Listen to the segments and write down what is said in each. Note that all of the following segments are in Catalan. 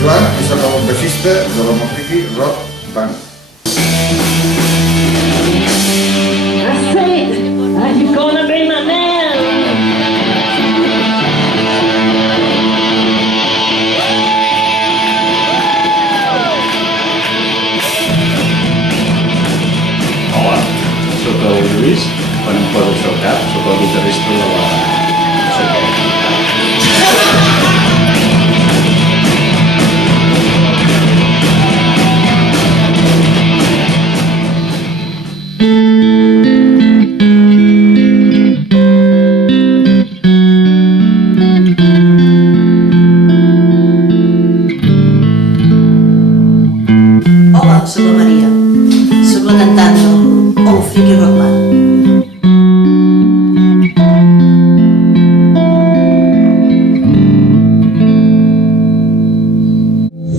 Joan i soc el baixista de la Mofiqui Rock Band. I said, are you gonna be my man? Hola, soc el Lluís, quan em poso això al cap, soc el guitarrista de la... no sé què. Hola, soc la Maria. Soc la cantant del Mofiqui Rock Band.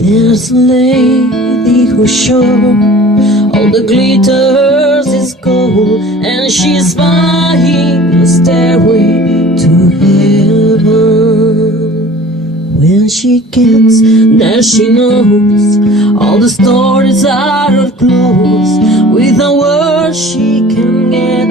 There's a lady who's sure all the glitters is gold, and she's buying the stairway to heaven. When she gets there, she knows all the stories are closed. With a word, she can get